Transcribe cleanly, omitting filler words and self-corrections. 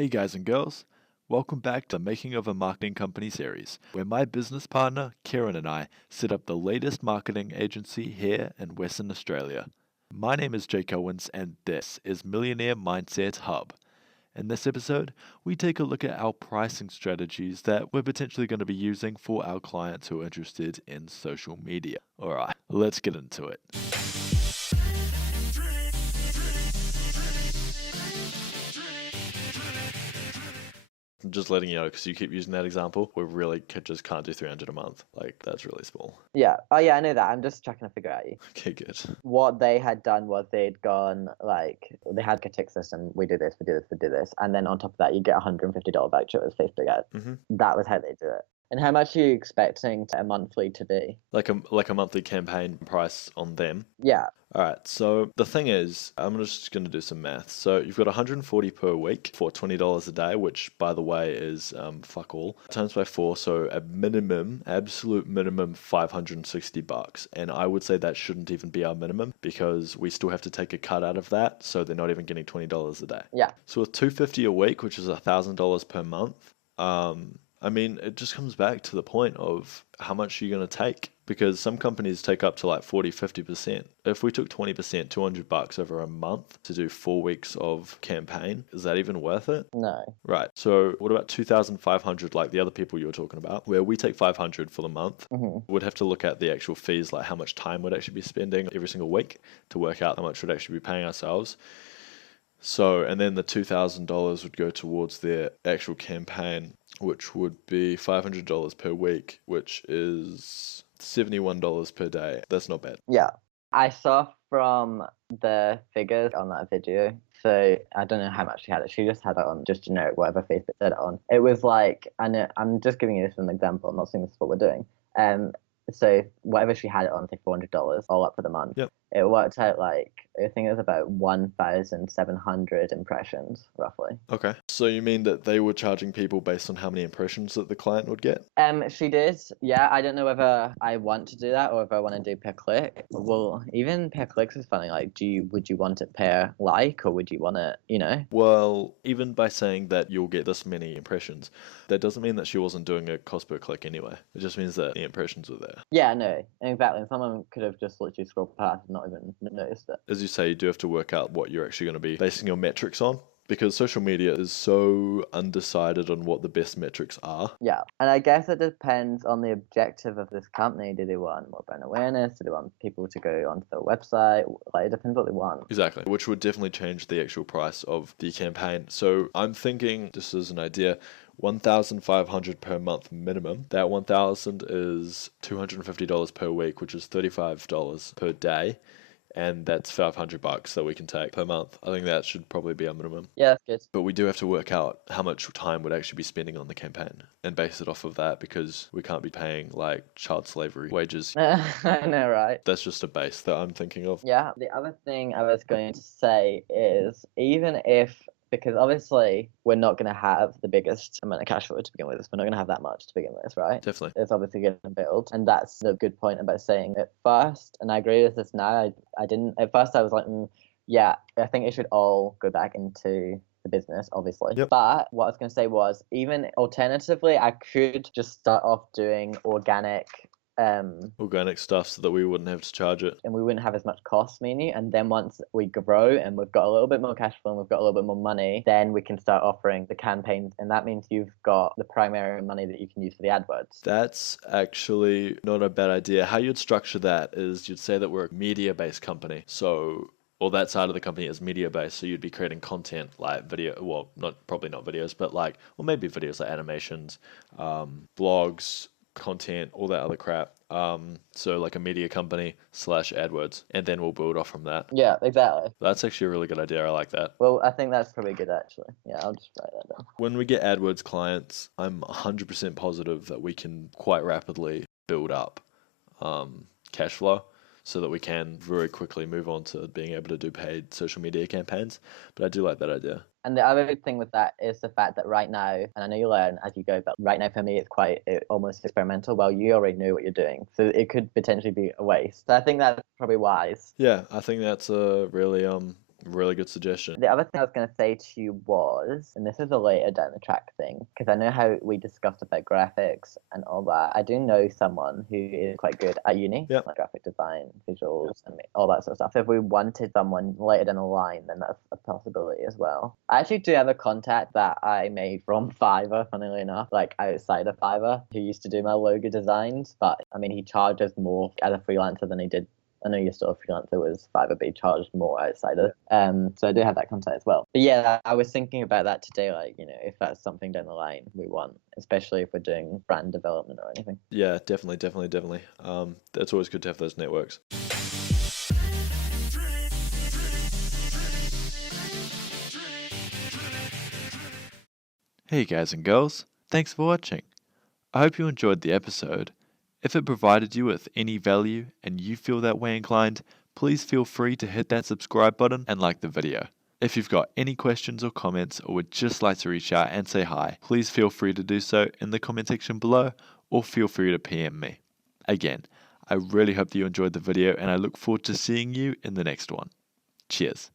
Hey guys and girls, welcome back to Making of a Marketing Company series, where my business partner Kieran and I set up the latest marketing agency here in Western Australia. My name is Jake Owens and this is Millionaire Mindset Hub. In this episode, we take a look at our pricing strategies that we're potentially going to be using for our clients who are interested in social media. Alright, let's get into it. I'm just letting you know because you keep using that example. We really just can't do 300 a month. Like, that's really small. Yeah. Oh, yeah, I know that. I'm just trying to figure out you. Okay, good. What they had done was they'd gone, like, they had a tick system. We do this, we do this, we do this. And then on top of that, you get a $150 voucher as Facebook ad. Mm-hmm. That was how they do it. And how much are you expecting a monthly to be? Like a monthly campaign price on them. Yeah. All right, so the thing is, I'm just going to do some math. So you've got 140 per week for $20 a day, which, by the way, is fuck all. Times by 4, so a minimum, absolute minimum, $560. And I would say that shouldn't even be our minimum because we still have to take a cut out of that, so they're not even getting $20 a day. Yeah. So with $250 a week, which is $1,000 per month, I mean, it just comes back to the point of how much you're going to take because some companies take up to like 40, 50%. If we took 20%, $200 over a month to do 4 weeks of campaign, is that even worth it? No. Right. So what about 2,500 like the other people you were talking about, where we take 500 for the month? Mm-hmm. We'd have to look at the actual fees, like how much time we'd actually be spending every single week to work out how much we'd actually be paying ourselves. So, and then the $2,000 would go towards their actual campaign, which would be $500 per week, which is $71 per day. That's not bad. Yeah. I saw from the figures on that video. So I don't know how much she had it. She just had it on just generic, whatever Facebook said it on. It was like, I know, I'm just giving you this as an example. I'm not saying this is what we're doing. So whatever she had it on, say $400, all up for the month. Yep. It worked out like, I think it was about 1,700 impressions, roughly. Okay. So you mean that they were charging people based on how many impressions that the client would get? She did. Yeah, I don't know whether I want to do that or if I want to do per click. Well, even per clicks is funny. Like, would you want it per like or would you want it, Well, even by saying that you'll get this many impressions, that doesn't mean that she wasn't doing a cost per click anyway. It just means that the impressions were there. Yeah, no, exactly. Someone could have just literally scrolled past and not even noticed it. As you say, you do have to work out what you're actually going to be basing your metrics on because social media is so undecided on what the best metrics are. Yeah, and I guess it depends on the objective of this company. Do they want more brand awareness? Do they want people to go onto their website? Like, it depends what they want. Exactly, which would definitely change the actual price of the campaign. So I'm thinking, just as an idea, 1,500 per month minimum. That 1,000 is $250 per week, which is $35 per day. And that's $500 that we can take per month. I think that should probably be our minimum. Yeah, that's good. But we do have to work out how much time we'd actually be spending on the campaign and base it off of that because we can't be paying like child slavery wages. I know, right? That's just a base that I'm thinking of. Yeah, the other thing I was going to say is even if, because obviously we're not going to have the biggest amount of cash flow to begin with. We're not going to have that much to begin with, right? Definitely. It's obviously going to build. And that's the good point about saying at first, and I agree with this now, I didn't, at first I was like, yeah, I think it should all go back into the business, obviously. Yep. But what I was going to say was, even alternatively, I could just start off doing organic stuff so that we wouldn't have to charge it. And we wouldn't have as much cost, meaning, and then once we grow and we've got a little bit more cash flow and we've got a little bit more money, then we can start offering the campaigns, and that means you've got the primary money that you can use for the AdWords. That's actually not a bad idea. How you'd structure that is you'd say that we're a media-based company. So or that side of the company is media-based, so you'd be creating content like video, well, probably not videos, but like, or maybe videos like animations, blogs, content, all that other crap. So like a media company / AdWords, and then we'll build off from that. Yeah, exactly. That's actually a really good idea. I like that. Well, I think that's probably good actually. Yeah, I'll just write that down. When we get AdWords clients, I'm 100% positive that we can quite rapidly build up cash flow so that we can very quickly move on to being able to do paid social media campaigns. But I do like that idea. And the other thing with that is the fact that right now, and I know you learn as you go, but right now for me it's quite almost experimental. Well, you already know what you're doing, so it could potentially be a waste. So I think that's probably wise. Yeah, I think that's a really Really good suggestion. The other thing I was going to say to you was, and this is a later down the track thing, because I know how we discussed about graphics and all that. I do know someone who is quite good at uni, Yep. like graphic design, visuals, and all that sort of stuff. So if we wanted someone later down the line, then that's a possibility as well. I actually do have a contact that I made from Fiverr, funnily enough, like outside of Fiverr, who used to do my logo designs. But I mean, he charges more as a freelancer than he did. I know your sort of freelancer was Fiverr, but he charged more outside of. So I do have that contact as well. But yeah, I was thinking about that today. Like, if that's something down the line we want, especially if we're doing brand development or anything. Yeah, definitely. That's always good to have those networks. Hey guys and girls, thanks for watching. I hope you enjoyed the episode. If it provided you with any value and you feel that way inclined, please feel free to hit that subscribe button and like the video. If you've got any questions or comments or would just like to reach out and say hi, please feel free to do so in the comment section below or feel free to PM me. Again, I really hope that you enjoyed the video and I look forward to seeing you in the next one. Cheers.